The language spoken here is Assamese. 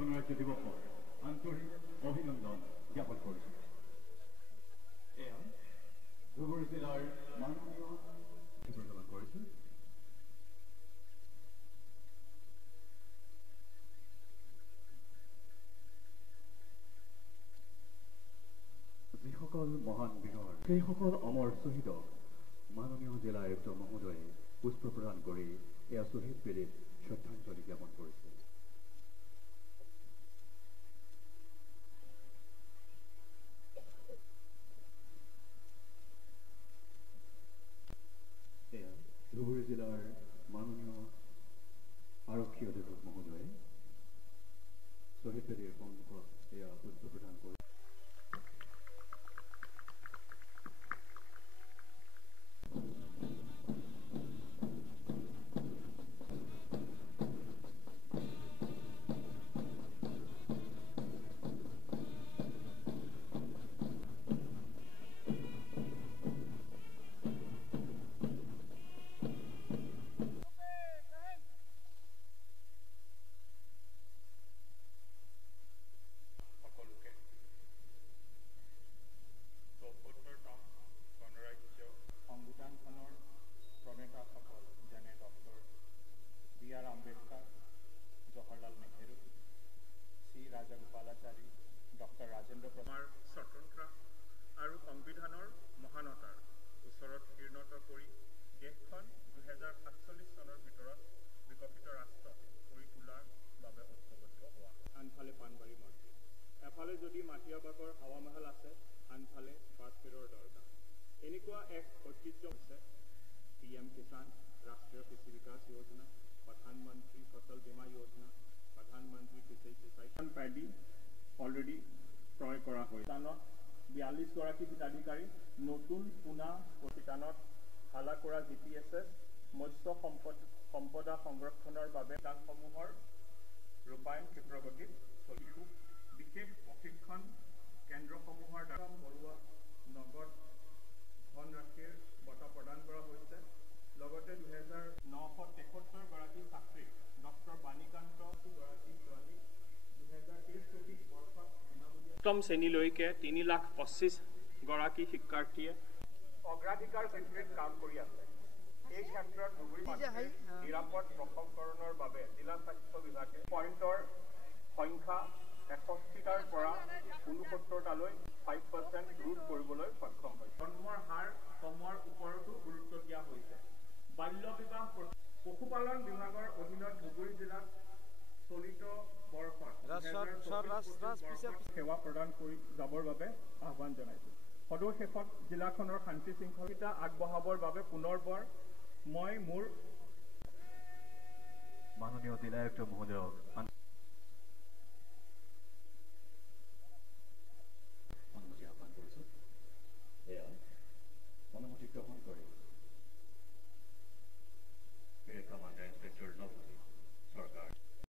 গণৰাজ্য দিৱসৰ আন্তৰিক অভিনন্দন জ্ঞাপন কৰিছোঁ। এয়া ধুবুৰী জিলাৰ মাননীয় প্ৰদান কৰিছোঁ। যিসকল মহান বীৰৰ সেইসকল অমৰ শ্বহীদক মাননীয় জিলা আয়ুক্ত মহোদয়ে পুষ্প প্ৰদান কৰি এয়া শ্বহীদ বেদীত শ্ৰদ্ধাঞ্জলি জ্ঞাপন কৰিছে। এয়া ধুবুৰী জিলাৰ মাননীয় আৰক্ষী অধীক্ষক মহোদয়ে শ্বহীদ বেদীৰ সন্মুখত এয়া পুষ্প প্ৰদান কৰিছে। স্বতন্ত্ৰ আৰু সংবিধানৰ মহানতাৰ ওচৰত শীৰ্ণত কৰি দেশখন 2047 চনৰ ভিতৰত বিকশিত ৰাষ্ট্ৰ কৰি তোলাৰ বাবে ঐক্যবদ্ধ হোৱা। আনফালে পাণবাৰী মছজিদ, এফালে যদি মাটিয়াবাগৰ হাৱা মহল আছে, আনফালে বাজপেয়ীৰ দৰগাহ। এনেকুৱা এক ঐতিহ্য হৈছে PM কিষাণ, ৰাষ্ট্ৰীয় কৃষি বিকাশ যোজনা, প্ৰধানমন্ত্ৰী ফচল বীমা যোজনা, প্ৰধানমন্ত্ৰী কৃষি সিঁচাই পেডি অলৰেডি ক্ৰয় কৰা হয়। ভূটানত 42 গৰাকী হিতাধিকাৰী, নতুন পুনা ভূটানত হালাকুৰা GPSS মৎস্য সম্পদা সংৰক্ষণৰ বাবে কামসমূহৰ ৰূপায়ণ ক্ষিপ্ৰগতিত চলিছে। বিশেষ প্ৰশিক্ষণ কেন্দ্ৰসমূহৰ দ্বাৰা বৰুৱা নগদ ধনৰাশিৰ বঁটা প্ৰদান কৰা হৈছে। লগতে 2973 গৰাকী ছাত্ৰী, ডক্টৰ বাণীকান্ত গৰাকী ছোৱালী 2023-24 বৰ্ষত অষ্টম শ্ৰেণীলৈকে 3,25,000 গৰাকী শিক্ষাৰ্থীয়ে অগ্ৰাধিকাৰ ভিত্তিত কাম কৰি আছে। এই ক্ষেত্ৰত ধুবুৰী নিৰাপদ প্ৰসৱকৰণৰ বাবে জিলা স্বাস্থ্য বিভাগে পইণ্টৰ সংখ্যা 61টাৰ পৰা 69টালৈ 5% ৰোধ কৰিবলৈ সক্ষম হৈছে। জন্মৰ হাৰ কমোৱাৰ ওপৰতো গুৰুত্ব দিয়া হৈছে। বাল্য বিবাহ পশুপালন বিভাগৰ অধীনত ধুবুৰী জিলাত চলিত বৰ্ষত ৰাজ, ৰাজ, 2024-25 ৰাজ, পিছে- বৰ্ষত সেৱা প্ৰদান কৰি যাবৰ বাবে আহ্বান জনাইছোঁ। সদৌ শেষত জিলাখনৰ শান্তি শৃংখলিতা আগবঢ়াবৰ বাবে পুনৰবাৰ মই মোৰ মাননীয় জিলা আয়ুক্ত মহোদয়ক